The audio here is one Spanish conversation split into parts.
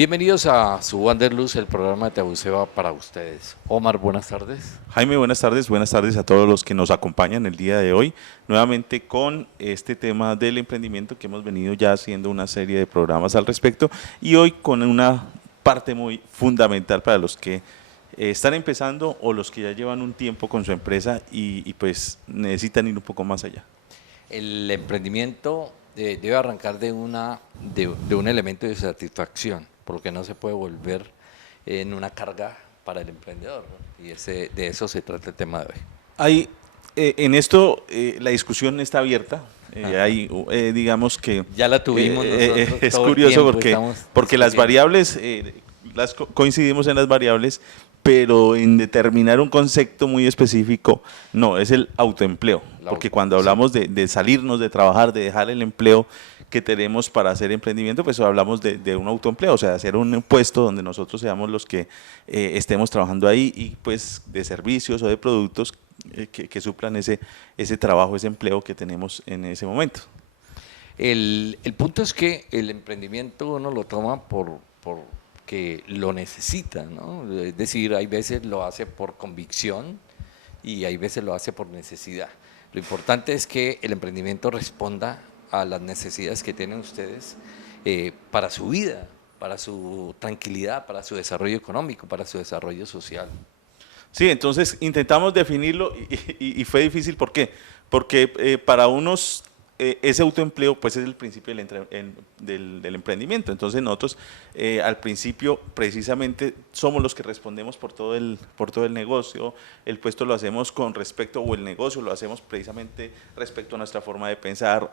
Bienvenidos a su Wanderlust, el programa de Tebuceba para ustedes. Omar, buenas tardes. Jaime, buenas tardes a todos los que nos acompañan el día de hoy, nuevamente con este tema del emprendimiento que hemos venido ya haciendo una serie de programas al respecto y hoy con una parte muy fundamental para los que están empezando o los que ya llevan un tiempo con su empresa y pues necesitan ir un poco más allá. El emprendimiento debe arrancar de un elemento de satisfacción, porque no se puede volver en una carga para el emprendedor, ¿no? Y de eso se trata el tema de hoy. Hay, en esto la discusión está abierta. Digamos que ya la tuvimos nosotros es todo el curioso tiempo, porque las variables, coincidimos en las variables, pero en determinar un concepto muy específico, no, es el autoempleo. Porque cuando hablamos de salirnos de trabajar, de dejar el empleo que tenemos para hacer emprendimiento, pues hablamos de un autoempleo, o sea, hacer un puesto donde nosotros seamos los que estemos trabajando ahí y pues de servicios o de productos que suplan ese trabajo, ese empleo que tenemos en ese momento. El punto es que el emprendimiento uno lo toma porque lo necesita, ¿no? Es decir, hay veces lo hace por convicción y hay veces lo hace por necesidad. Lo importante es que el emprendimiento responda a las necesidades que tienen ustedes para su vida, para su tranquilidad, para su desarrollo económico, para su desarrollo social. Sí, entonces intentamos definirlo y fue difícil. ¿Por qué? Porque para unos ese autoempleo pues es el principio del emprendimiento. Entonces nosotros al principio precisamente somos los que respondemos por todo el negocio. El puesto lo hacemos con respecto, o el negocio lo hacemos precisamente respecto a nuestra forma de pensar,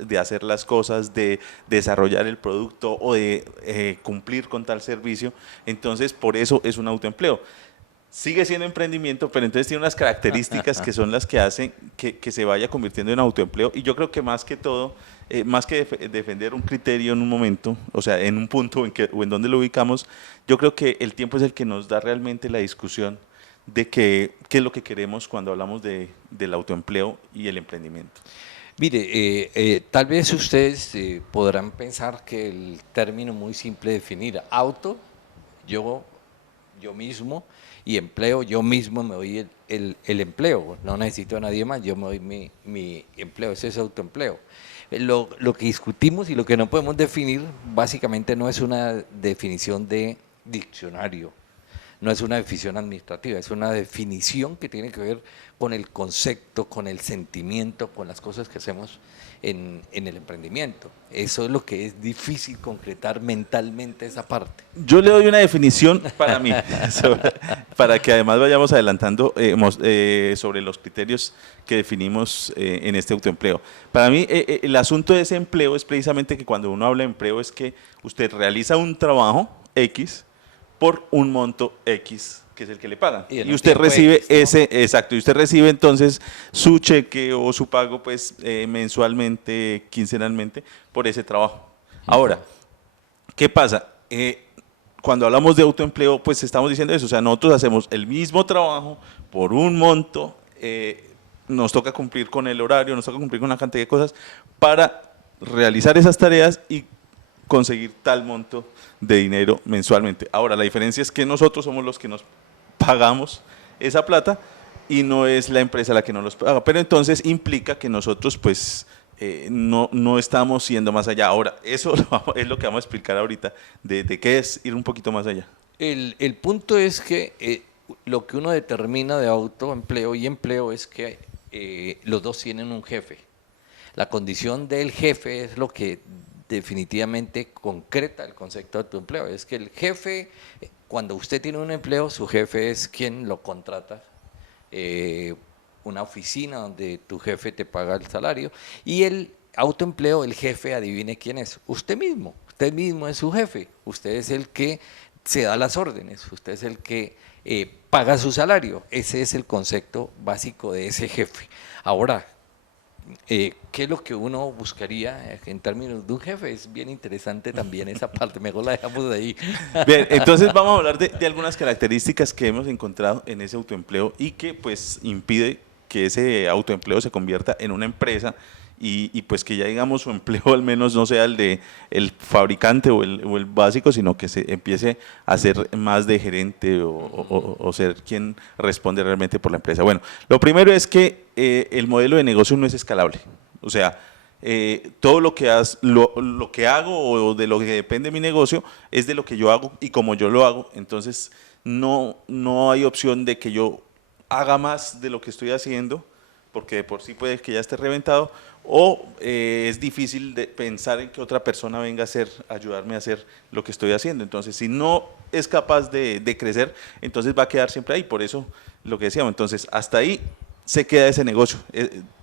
de hacer las cosas, de desarrollar el producto o de cumplir con tal servicio. Entonces por eso es un autoempleo. Sigue siendo emprendimiento, pero entonces tiene unas características que son las que hacen que se vaya convirtiendo en autoempleo. Y yo creo que más que todo, más que defender un criterio en un momento, o sea, en un punto o en donde lo ubicamos, yo creo que el tiempo es el que nos da realmente la discusión de qué es lo que queremos cuando hablamos del autoempleo y el emprendimiento. Mire, tal vez ustedes podrán pensar que el término muy simple de definir auto, yo mismo, y empleo, yo mismo me doy el empleo, no necesito a nadie más, yo me doy mi empleo, ese es autoempleo. Lo que discutimos y lo que no podemos definir básicamente no es una definición de diccionario, no es una definición administrativa, es una definición que tiene que ver con el concepto, con el sentimiento, con las cosas que hacemos en el emprendimiento. Eso es lo que es difícil concretar mentalmente esa parte. Yo le doy una definición para mí, para que además vayamos adelantando sobre los criterios que definimos en este autoempleo. Para mí el asunto de ese empleo es precisamente que cuando uno habla de empleo es que usted realiza un trabajo X por un monto X, que es el que le pagan. Y usted recibe X, ¿no? Exacto, y usted recibe entonces su cheque o su pago pues mensualmente, quincenalmente, por ese trabajo. Ahora, ¿qué pasa? Cuando hablamos de autoempleo, pues estamos diciendo eso, o sea, nosotros hacemos el mismo trabajo por un monto, nos toca cumplir con el horario, nos toca cumplir con una cantidad de cosas para realizar esas tareas y conseguir tal monto de dinero mensualmente. Ahora, la diferencia es que nosotros somos los que nos pagamos esa plata y no es la empresa la que nos los paga, pero entonces implica que nosotros pues no estamos yendo más allá. Ahora, eso es lo que vamos a explicar ahorita, de qué es ir un poquito más allá. El punto es que lo que uno determina de autoempleo y empleo es que los dos tienen un jefe. La condición del jefe es lo que definitivamente concreta el concepto de autoempleo. Es que el jefe, cuando usted tiene un empleo, su jefe es quien lo contrata, una oficina donde tu jefe te paga el salario, y el autoempleo, el jefe, adivine quién es, usted mismo es su jefe, usted es el que se da las órdenes, usted es el que paga su salario, ese es el concepto básico de ese jefe. Ahora, ¿qué es lo que uno buscaría en términos de un jefe? Es bien interesante también esa parte, mejor la dejamos de ahí. Bien, entonces vamos a hablar de algunas características que hemos encontrado en ese autoempleo y que pues impide que ese autoempleo se convierta en una empresa y pues que ya digamos su empleo al menos no sea el de el fabricante o el básico, sino que se empiece a ser más de gerente o ser quien responde realmente por la empresa. Bueno, lo primero es que el modelo de negocio no es escalable. O sea, todo lo que hago o de lo que depende mi negocio es de lo que yo hago y como yo lo hago. Entonces, no hay opción de que yo haga más de lo que estoy haciendo, porque de por sí puede que ya esté reventado, o es difícil de pensar en que otra persona venga ayudarme a hacer lo que estoy haciendo. Entonces, si no es capaz de crecer, entonces va a quedar siempre ahí. Por eso lo que decíamos, entonces hasta ahí se queda ese negocio.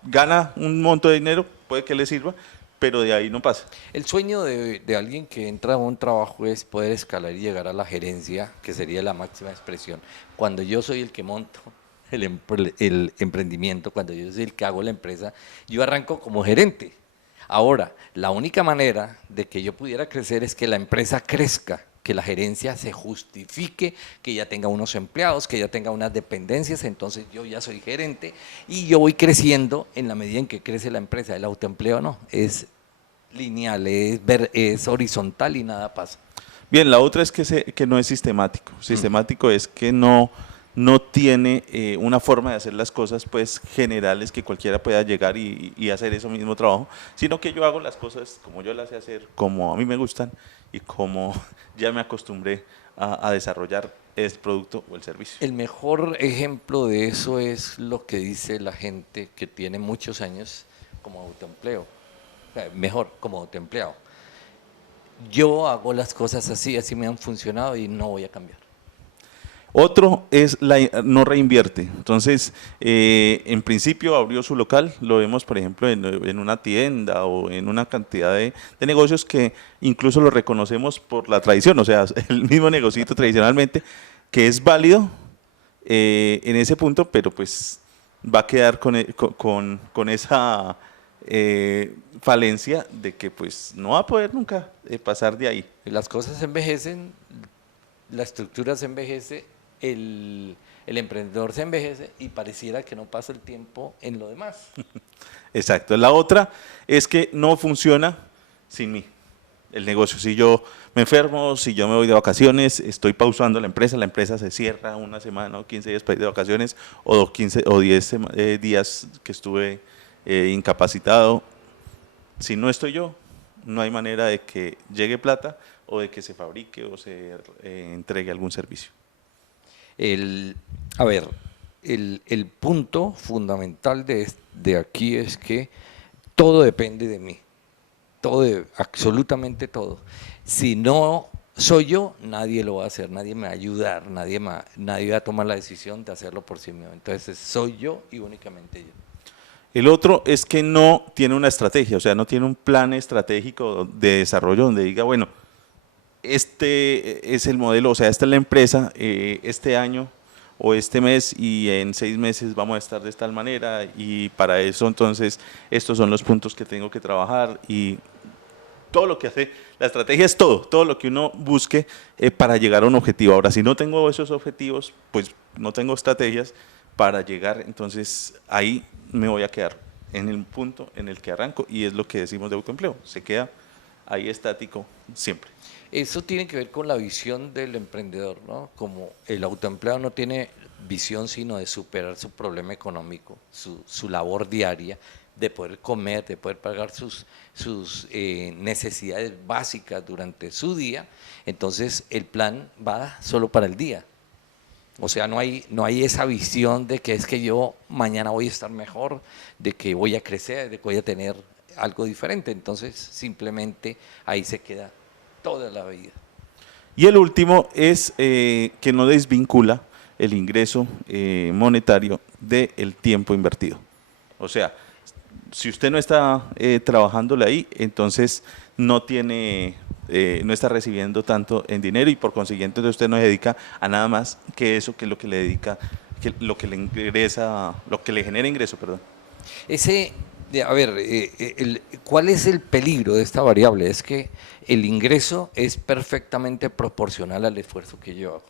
Gana un monto de dinero, puede que le sirva, pero de ahí no pasa. El sueño de alguien que entra a un trabajo es poder escalar y llegar a la gerencia, que sería la máxima expresión. Cuando yo soy el que monto el emprendimiento, cuando yo soy el que hago la empresa, yo arranco como gerente. Ahora, la única manera de que yo pudiera crecer es que la empresa crezca, que la gerencia se justifique, que ya tenga unos empleados, que ya tenga unas dependencias, entonces yo ya soy gerente y yo voy creciendo en la medida en que crece la empresa. El autoempleo no, es lineal, es horizontal y nada pasa. Bien, la otra es que no es sistemático. Sistemático es que no tiene una forma de hacer las cosas pues generales que cualquiera pueda llegar y hacer ese mismo trabajo, sino que yo hago las cosas como yo las sé hacer, como a mí me gustan y como ya me acostumbré a desarrollar el producto o el servicio. El mejor ejemplo de eso es lo que dice la gente que tiene muchos años como autoempleo, mejor como autoempleado. Yo hago las cosas así, así me han funcionado y no voy a cambiar. Otro es no reinvierte. Entonces, en principio abrió su local, lo vemos por ejemplo en una tienda o en una cantidad de negocios que incluso lo reconocemos por la tradición, o sea, el mismo negocito tradicionalmente, que es válido en ese punto, pero pues va a quedar con esa falencia de que pues no va a poder nunca pasar de ahí. Las cosas envejecen, la estructura se envejece, el emprendedor se envejece y pareciera que no pasa el tiempo en lo demás. Exacto. La otra es que no funciona sin mí el negocio. Si yo me enfermo, si yo me voy de vacaciones, estoy pausando la empresa se cierra una semana o 15 días para ir de vacaciones o 15 o 10 días que estuve incapacitado. Si no estoy yo, no hay manera de que llegue plata o de que se fabrique o se entregue algún servicio. A ver, el punto fundamental de aquí es que todo depende de mí, absolutamente todo. Si no soy yo, nadie lo va a hacer, nadie me va a ayudar, nadie va a tomar la decisión de hacerlo por sí mismo. Entonces soy yo y únicamente yo. El otro es que no tiene una estrategia, o sea, no tiene un plan estratégico de desarrollo donde diga, bueno, este es el modelo, o sea, esta es la empresa, este año o este mes y en 6 meses vamos a estar de tal manera y para eso entonces estos son los puntos que tengo que trabajar y todo lo que hace, la estrategia es todo lo que uno busque para llegar a un objetivo. Ahora, si no tengo esos objetivos, pues no tengo estrategias para llegar, entonces ahí me voy a quedar en el punto en el que arranco y es lo que decimos de autoempleo, se queda ahí estático siempre. Eso tiene que ver con la visión del emprendedor, ¿no? Como el autoempleado no tiene visión sino de superar su problema económico, su labor diaria, de poder comer, de poder pagar sus necesidades básicas durante su día, entonces el plan va solo para el día. O sea, no hay esa visión de que es que yo mañana voy a estar mejor, de que voy a crecer, de que voy a tener algo diferente. Entonces, simplemente ahí se queda toda la vida. Y el último es que no desvincula el ingreso monetario del tiempo invertido. O sea, si usted no está trabajándole ahí, entonces no está recibiendo tanto en dinero y por consiguiente usted no se dedica a nada más que eso, que es lo que le dedica, lo que le ingresa, lo que le genera ingreso, perdón. ¿Cuál es el peligro de esta variable? Es que el ingreso es perfectamente proporcional al esfuerzo que yo hago.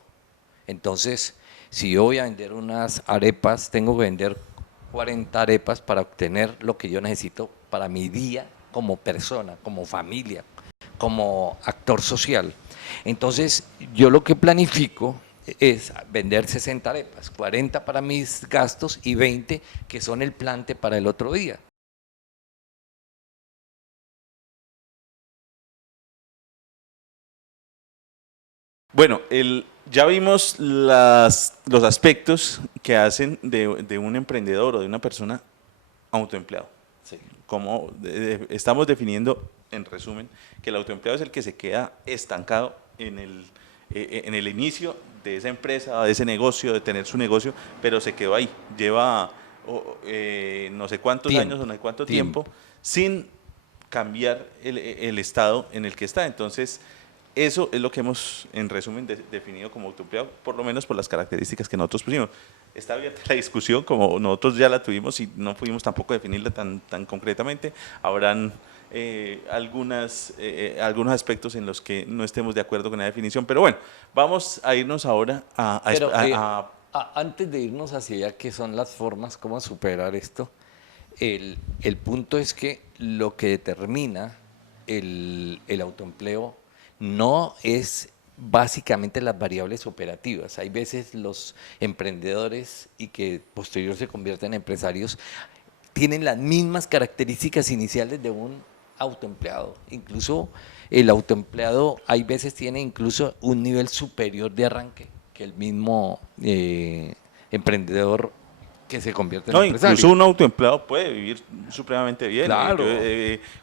Entonces, si yo voy a vender unas arepas, tengo que vender 40 arepas para obtener lo que yo necesito para mi día como persona, como familia, como actor social. Entonces, yo lo que planifico es vender 60 arepas, 40 para mis gastos y 20 que son el plante para el otro día. Bueno, ya vimos los aspectos que hacen de un emprendedor o de una persona autoempleado. Sí. Como estamos definiendo, en resumen, que el autoempleado es el que se queda estancado en el inicio de esa empresa, de ese negocio, de tener su negocio, pero se quedó ahí. Lleva no sé cuántos años o no sé cuánto tiempo sin cambiar el estado en el que está. Entonces, eso es lo que hemos, en resumen, definido como autoempleado, por lo menos por las características que nosotros pusimos. Está abierta la discusión, como nosotros ya la tuvimos y no pudimos tampoco definirla tan concretamente. Habrán algunos aspectos en los que no estemos de acuerdo con la definición, pero bueno, vamos a irnos ahora Antes de irnos hacia allá, ¿qué son las formas, cómo superar esto? El punto es que lo que determina el autoempleo no es básicamente las variables operativas. Hay veces los emprendedores y que posterior se convierten en empresarios tienen las mismas características iniciales de un autoempleado. Incluso el autoempleado hay veces tiene incluso un nivel superior de arranque que el mismo emprendedor que se convierte en No, empresario. incluso un autoempleado puede vivir supremamente bien. Claro.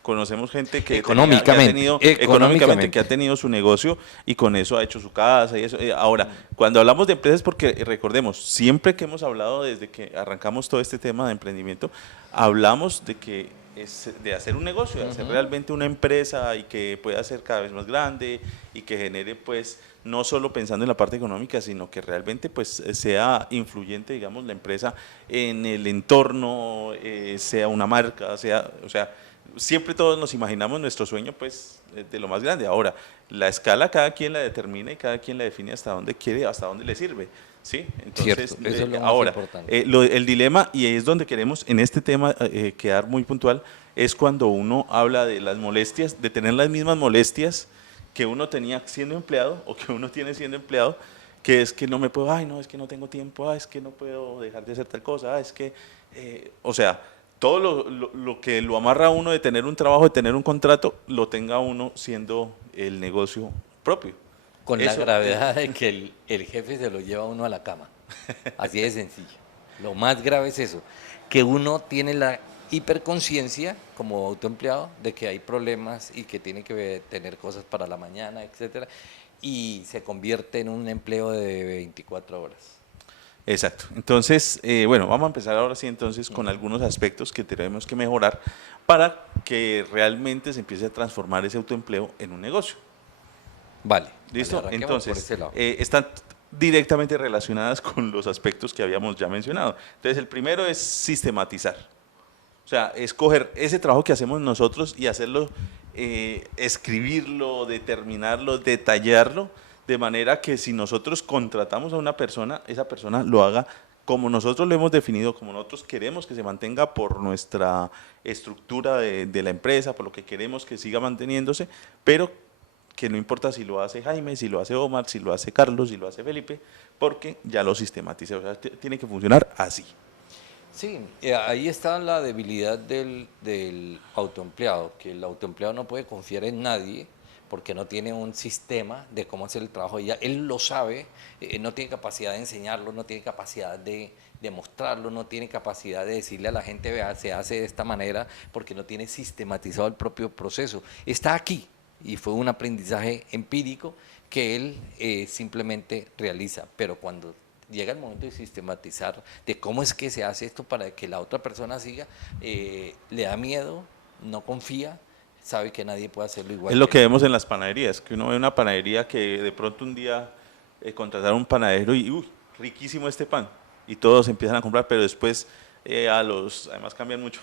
Conocemos gente que económicamente que ha tenido su negocio y con eso ha hecho su casa y eso. Ahora, cuando hablamos de empresas, porque recordemos, siempre que hemos hablado desde que arrancamos todo este tema de emprendimiento, hablamos de que es de hacer un negocio, de hacer realmente una empresa y que pueda ser cada vez más grande y que genere pues no solo pensando en la parte económica, sino que realmente pues sea influyente, digamos, la empresa en el entorno, sea una marca, o sea, siempre todos nos imaginamos nuestro sueño pues de lo más grande. Ahora, la escala cada quien la determina y cada quien la define hasta dónde quiere, hasta dónde le sirve. ¿Sí? Entonces, cierto, eso es lo ahora, más importante. el dilema, y es donde queremos en este tema quedar muy puntual, es cuando uno habla de las molestias, de tener las mismas molestias que uno tenía siendo empleado o que uno tiene siendo empleado, que es que no me puedo, ay no, es que no tengo tiempo, es que no puedo dejar de hacer tal cosa, es que, o sea, todo lo que lo amarra a uno de tener un trabajo, de tener un contrato, lo tenga uno siendo el negocio propio. Con la gravedad de que el jefe se lo lleva a uno a la cama. Así de sencillo. Lo más grave es eso, que uno tiene la hiperconciencia como autoempleado de que hay problemas y que tiene que tener cosas para la mañana, etcétera, y se convierte en un empleo de 24 horas. Exacto. Entonces, bueno, vamos a empezar ahora sí entonces con algunos aspectos que tenemos que mejorar para que realmente se empiece a transformar ese autoempleo en un negocio. Vale. ¿Listo? Vale, entonces, están directamente relacionadas con los aspectos que habíamos ya mencionado. Entonces, el primero es sistematizar. O sea, escoger ese trabajo que hacemos nosotros y hacerlo, escribirlo, determinarlo, detallarlo, de manera que si nosotros contratamos a una persona, esa persona lo haga como nosotros lo hemos definido, como nosotros queremos que se mantenga por nuestra estructura de la empresa, por lo que queremos que siga manteniéndose, pero que no importa si lo hace Jaime, si lo hace Omar, si lo hace Carlos, si lo hace Felipe, porque ya lo sistematicé, o sea, tiene que funcionar así. Sí, ahí está la debilidad del autoempleado, que el autoempleado no puede confiar en nadie porque no tiene un sistema de cómo hacer el trabajo. Ya él lo sabe, no tiene capacidad de enseñarlo, no tiene capacidad de mostrarlo, no tiene capacidad de decirle a la gente, vea, se hace de esta manera, porque no tiene sistematizado el propio proceso. Está aquí y fue un aprendizaje empírico que él simplemente realiza, pero cuando llega el momento de sistematizar de cómo es que se hace esto para que la otra persona siga, le da miedo, no confía, sabe que nadie puede hacerlo igual. Es lo que vemos en las panaderías, que uno ve una panadería que de pronto un día contrataron un panadero y, uy, riquísimo este pan, y todos empiezan a comprar, pero después además cambian mucho,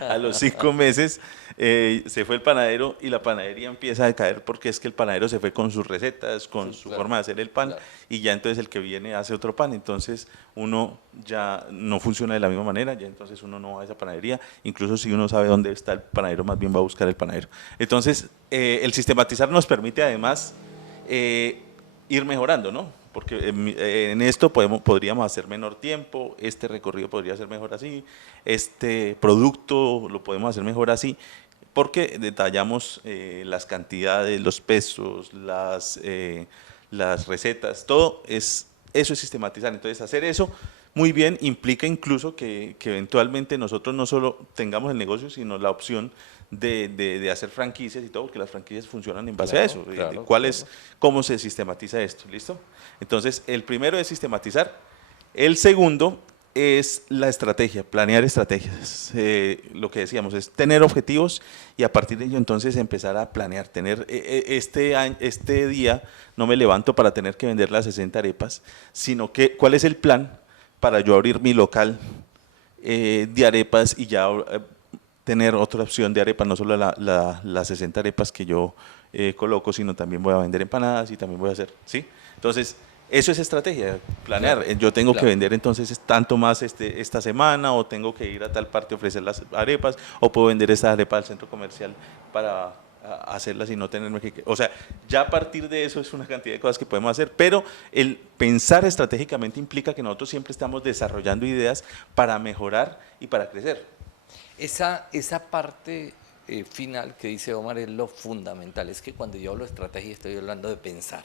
a los 5 meses se fue el panadero y la panadería empieza a decaer porque es que el panadero se fue con sus recetas, con Sí, su claro, forma de hacer el pan claro. y ya entonces el que viene hace otro pan, entonces uno ya no funciona de la misma manera, ya entonces uno no va a esa panadería, incluso si uno sabe dónde está el panadero, más bien va a buscar el panadero. Entonces, el sistematizar nos permite además eh, ir mejorando, ¿no? Porque en esto podríamos hacer menor tiempo, este recorrido podría ser mejor así, este producto lo podemos hacer mejor así, porque detallamos las cantidades, los pesos, las recetas, eso es sistematizar. Entonces, hacer eso muy bien implica incluso que eventualmente nosotros no solo tengamos el negocio, sino la opción de hacer franquicias y todo, porque las franquicias funcionan en base a Claro, eso. claro, claro. ¿Cómo se sistematiza esto? ¿Listo? Entonces, el primero es sistematizar. El segundo es la estrategia, planear estrategias. Lo que decíamos es tener objetivos y a partir de ello entonces empezar a planear. Este día no me levanto para tener que vender las 60 arepas, sino que cuál es el plan para yo abrir mi local de arepas y ya tener otra opción de arepas, no solo las 60 arepas que yo coloco, sino también voy a vender empanadas y también voy a hacer, ¿sí? Entonces, eso es estrategia, planear. Claro, Yo tengo que claro. vender entonces tanto más esta semana, o tengo que ir a tal parte a ofrecer las arepas, o puedo vender esta arepa al centro comercial para hacerlas y no tenerme que... O sea, ya a partir de eso es una cantidad de cosas que podemos hacer, pero el pensar estratégicamente implica que nosotros siempre estamos desarrollando ideas para mejorar y para crecer. Esa parte final que dice Omar es lo fundamental. Es que cuando yo hablo de estrategia estoy hablando de pensar.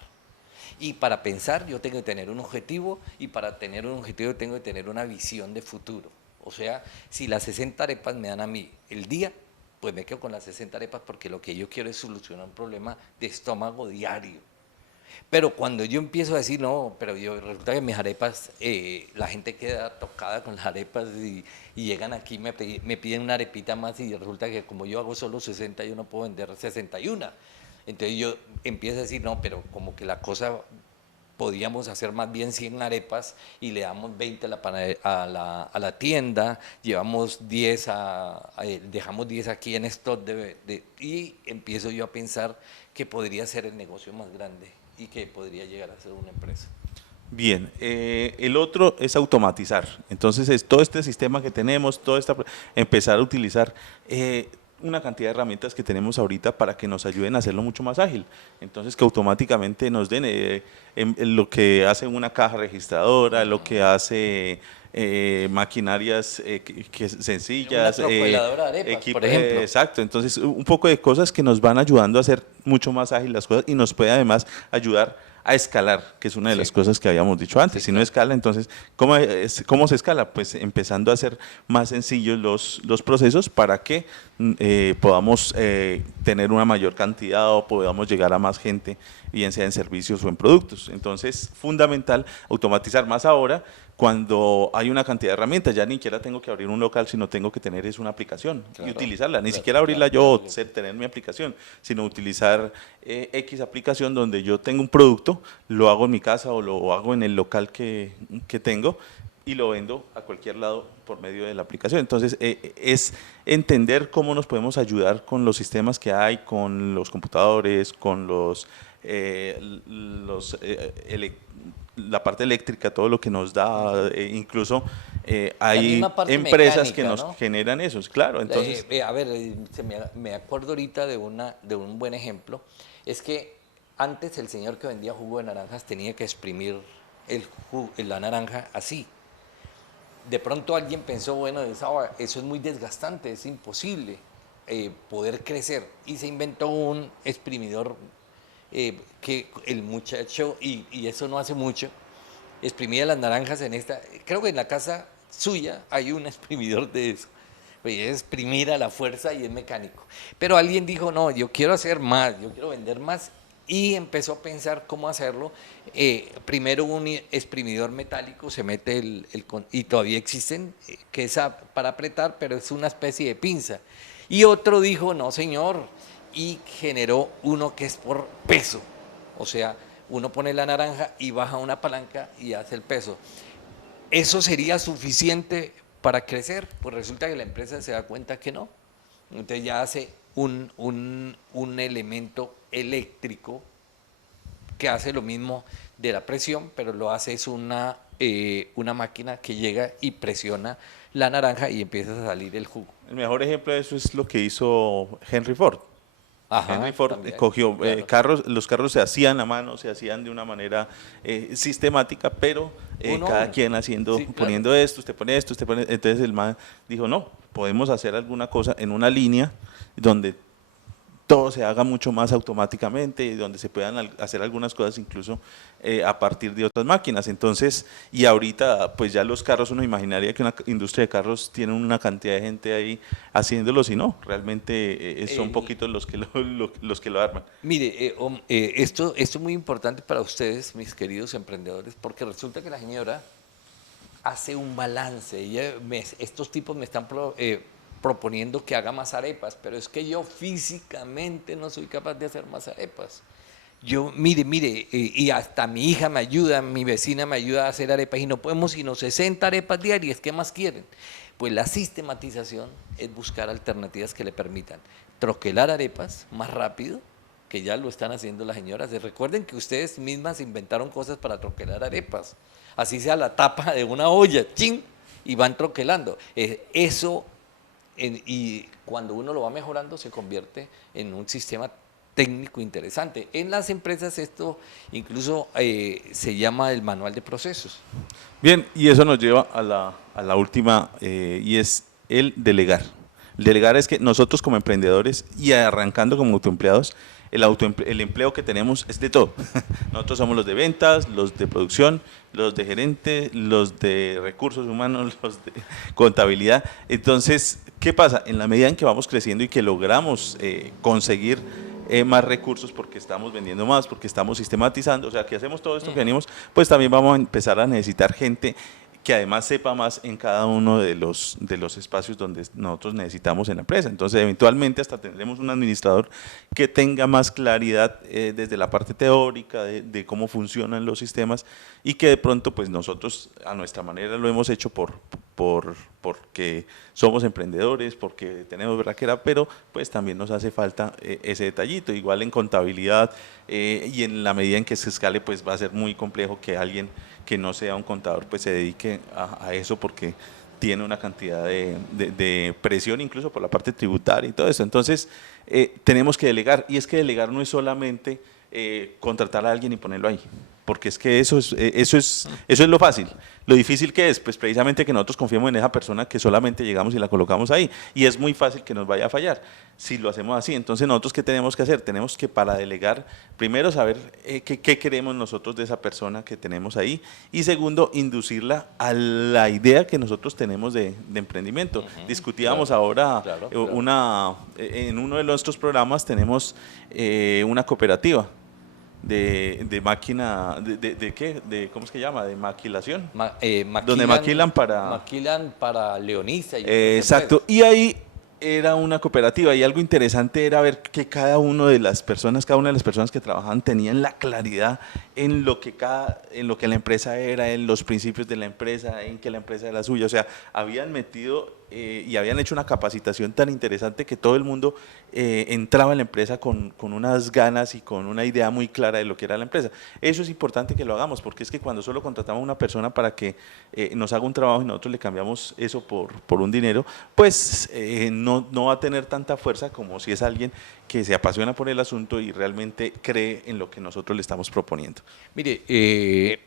Y para pensar yo tengo que tener un objetivo y para tener un objetivo tengo que tener una visión de futuro. O sea, si las 60 arepas me dan a mí el día, pues me quedo con las 60 arepas porque lo que yo quiero es solucionar un problema de estómago diario. Pero cuando yo empiezo a decir, no, pero yo resulta que mis arepas, la gente queda tocada con las arepas y llegan aquí y me piden una arepita más y resulta que como yo hago solo 60, yo no puedo vender 61. Entonces yo empiezo a decir, no, pero como que la cosa podíamos hacer más bien 100 arepas y le damos 20 a la tienda, llevamos 10 dejamos 10 aquí en stock y empiezo yo a pensar que podría ser el negocio más grande y que podría llegar a ser una empresa. Bien, el otro es automatizar. Entonces, es todo este sistema que tenemos, empezar a utilizar una cantidad de herramientas que tenemos ahorita para que nos ayuden a hacerlo mucho más ágil. Entonces, que automáticamente nos den en lo que hace una caja registradora, lo que hace maquinarias Una sencillas, trocoheladora de arepas, por ejemplo. exacto. Entonces, un poco de cosas que nos van ayudando a hacer mucho más ágil las cosas y nos puede además ayudar a escalar, que es una de las Sí, cosas que habíamos dicho antes. sí, Si no claro. escala, entonces, ¿cómo se escala? Pues empezando a hacer más sencillos los procesos para que podamos tener una mayor cantidad o podamos llegar a más gente, bien sea en servicios o en productos. Entonces, fundamental automatizar más ahora cuando hay una cantidad de herramientas. Ya ni siquiera tengo que abrir un local, sino tengo que tener es una aplicación y Claro, utilizarla. Ni claro, siquiera abrirla claro, yo, claro que sí. tener mi aplicación, sino utilizar X aplicación donde yo tengo un producto, lo hago en mi casa o lo hago en el local que tengo y lo vendo a cualquier lado por medio de la aplicación. Entonces, es entender cómo nos podemos ayudar con los sistemas que hay, con los computadores, con la parte eléctrica, todo lo que nos da, incluso La hay misma parte empresas que mecánica, nos ¿no? generan eso, claro. Entonces, A ver, me acuerdo ahorita de un buen ejemplo. Es que antes el señor que vendía jugo de naranjas tenía que exprimir la naranja así. De pronto alguien pensó, bueno, eso es muy desgastante, es imposible poder crecer. Y se inventó un exprimidor que el muchacho, y eso no hace mucho, exprimía las naranjas en esta. Creo que en la casa suya hay un exprimidor de eso. Pues es exprimir a la fuerza y es mecánico. Pero alguien dijo, no, yo quiero hacer más, yo quiero vender más. Y empezó a pensar cómo hacerlo. Primero un exprimidor metálico, se mete y todavía existen, que es para apretar, pero es una especie de pinza. Y otro dijo, no señor, y generó uno que es por peso. O sea, uno pone la naranja y baja una palanca y hace el peso. ¿Eso sería suficiente para crecer. Pues resulta que la empresa se da cuenta que no. Entonces ya hace un elemento eléctrico que hace lo mismo de la presión, pero lo hace es una máquina que llega y presiona la naranja y empieza a salir el jugo. El mejor ejemplo de eso es lo que hizo Henry Ford. Henry Ajá, Ford también, cogió claro. carros, los carros se hacían a mano, se hacían de una manera sistemática, pero Uno a cada uno. quien haciendo, Sí, claro. poniendo esto, usted pone esto, usted pone. Entonces el man dijo, no, podemos hacer alguna cosa en una línea donde todo se haga mucho más automáticamente y donde se puedan hacer algunas cosas incluso a partir de otras máquinas. Entonces, y ahorita pues ya los carros, uno imaginaría que una industria de carros tiene una cantidad de gente ahí haciéndolos y no, realmente son El- poquitos los que los que lo arman. Mire, esto es muy importante para ustedes, mis queridos emprendedores, porque resulta que la señora hace un balance. Estos tipos me están proponiendo que haga más arepas, pero es que yo físicamente no soy capaz de hacer más arepas. Yo, mire, y hasta mi hija me ayuda, mi vecina me ayuda a hacer arepas y no podemos sino 60 arepas diarias, ¿qué más quieren? Pues la sistematización es buscar alternativas que le permitan troquelar arepas más rápido, que ya lo están haciendo las señoras. Recuerden que ustedes mismas inventaron cosas para troquelar arepas, así sea la tapa de una olla, ¡chin! Y van troquelando. Y cuando uno lo va mejorando se convierte en un sistema técnico interesante. En las empresas esto incluso se llama el manual de procesos. Bien, y eso nos lleva a la última y es el delegar. El delegar es que nosotros como emprendedores y arrancando como autoempleados, el empleo que tenemos es de todo. Nosotros somos los de ventas, los de producción, los de gerente, los de recursos humanos, los de contabilidad. Entonces, ¿qué pasa? En la medida en que vamos creciendo y que logramos conseguir más recursos porque estamos vendiendo más, porque estamos sistematizando, o sea, que hacemos todo esto que venimos, pues también vamos a empezar a necesitar gente que además sepa más en cada uno de los espacios donde nosotros necesitamos en la empresa. Entonces, eventualmente hasta tendremos un administrador que tenga más claridad desde la parte teórica de cómo funcionan los sistemas y que de pronto, pues nosotros a nuestra manera lo hemos hecho porque somos emprendedores, porque tenemos berraquera, pero pues también nos hace falta ese detallito. Igual en contabilidad y en la medida en que se escale, pues va a ser muy complejo que alguien que no sea un contador pues se dedique a eso porque tiene una cantidad de presión incluso por la parte tributaria y todo eso. Entonces tenemos que delegar y es que delegar no es solamente contratar a alguien y ponerlo ahí, porque es que eso es lo fácil. Lo difícil que es, pues precisamente que nosotros confiemos en esa persona que solamente llegamos y la colocamos ahí y es muy fácil que nos vaya a fallar si lo hacemos así. Entonces nosotros ¿qué tenemos que hacer? Tenemos que para delegar, primero saber qué queremos nosotros de esa persona que tenemos ahí y segundo, inducirla a la idea que nosotros tenemos de emprendimiento. Discutíamos Claro, ahora claro, claro. en uno de nuestros programas tenemos una cooperativa de máquina, de qué, de ¿cómo es que llama? De maquilación, donde maquilan para. Maquilan para Leonisa y otras Exacto, empresas. y ahí era una cooperativa y algo interesante era ver que cada una de las personas que trabajaban tenían la claridad en lo que la empresa era, en los principios de la empresa, en que la empresa era suya, o sea, habían metido y habían hecho una capacitación tan interesante que todo el mundo entraba en la empresa con unas ganas y con una idea muy clara de lo que era la empresa. Eso es importante que lo hagamos, porque es que cuando solo contratamos a una persona para que nos haga un trabajo y nosotros le cambiamos eso por un dinero, pues no va a tener tanta fuerza como si es alguien que se apasiona por el asunto y realmente cree en lo que nosotros le estamos proponiendo. Mire,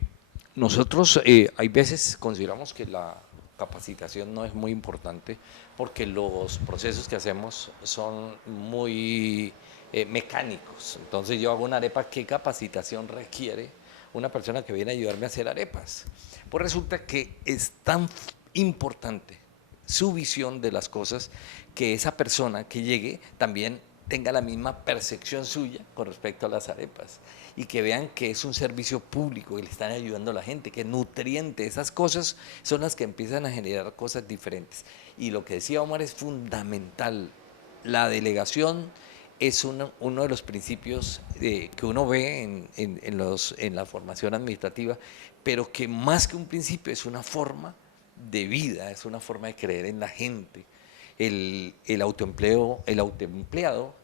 nosotros hay veces consideramos que la capacitación no es muy importante porque los procesos que hacemos son muy mecánicos. Entonces yo hago una arepa, ¿qué capacitación requiere una persona que viene a ayudarme a hacer arepas? Pues resulta que es tan importante su visión de las cosas que esa persona que llegue también tenga la misma percepción suya con respecto a las arepas y que vean que es un servicio público, que le están ayudando a la gente, que es nutriente. Esas cosas son las que empiezan a generar cosas diferentes. Y lo que decía Omar es fundamental. La delegación es uno de los principios que uno ve en la formación administrativa, pero que más que un principio es una forma de vida, es una forma de creer en la gente. El autoempleado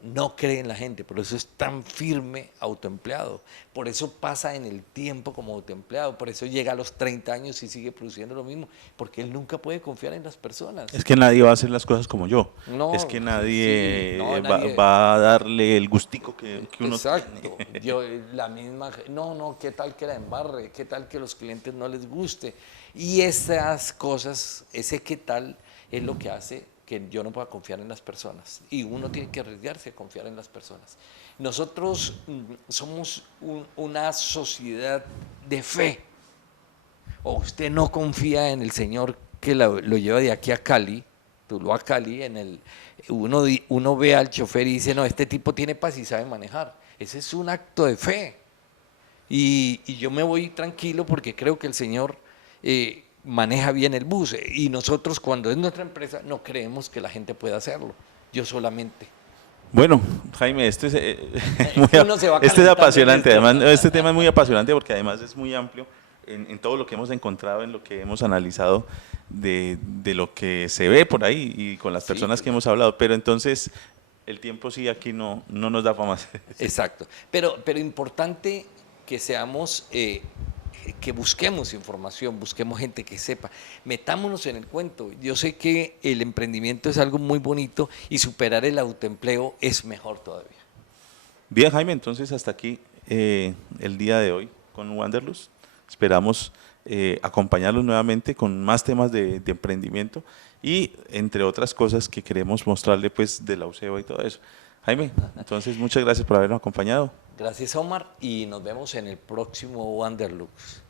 no cree en la gente, por eso es tan firme autoempleado, por eso pasa en el tiempo como autoempleado, por eso llega a los 30 años y sigue produciendo lo mismo, porque él nunca puede confiar en las personas. Es que nadie va a hacer las cosas como yo. No, Es que nadie, sí, no, va, nadie. va a darle el gustico que uno Exacto. tiene. Yo, la misma, no, qué tal que la embarre, qué tal que los clientes no les guste. Y esas cosas, ese qué tal es lo que hace que yo no pueda confiar en las personas. Y uno tiene que arriesgarse a confiar en las personas. Nosotros somos una sociedad de fe. O usted no confía en el Señor que lo lleva de aquí a Cali, Tuluá a Cali, uno ve al chofer y dice, no, este tipo tiene paz y sabe manejar. Ese es un acto de fe. Y yo me voy tranquilo porque creo que el Señor maneja bien el bus. Y nosotros, cuando es nuestra empresa, no creemos que la gente pueda hacerlo. Yo solamente. Bueno, Jaime, este es, Uno se va este es calentando apasionante. en esto. Además, este tema es muy apasionante porque además es muy amplio en todo lo que hemos encontrado, en lo que hemos analizado de lo que se ve por ahí y con las Sí, personas que hemos hablado. Pero entonces, el tiempo sí aquí no nos da para más. Exacto. Pero importante que seamos, que busquemos información, busquemos gente que sepa, metámonos en el cuento. Yo sé que el emprendimiento es algo muy bonito y superar el autoempleo es mejor todavía. Bien, Jaime, entonces hasta aquí el día de hoy con Wanderlust. Esperamos acompañarlos nuevamente con más temas de emprendimiento y entre otras cosas que queremos mostrarle pues de la UCEBA y todo eso. Jaime, entonces muchas gracias por habernos acompañado. Gracias, Omar, y nos vemos en el próximo Wanderlux.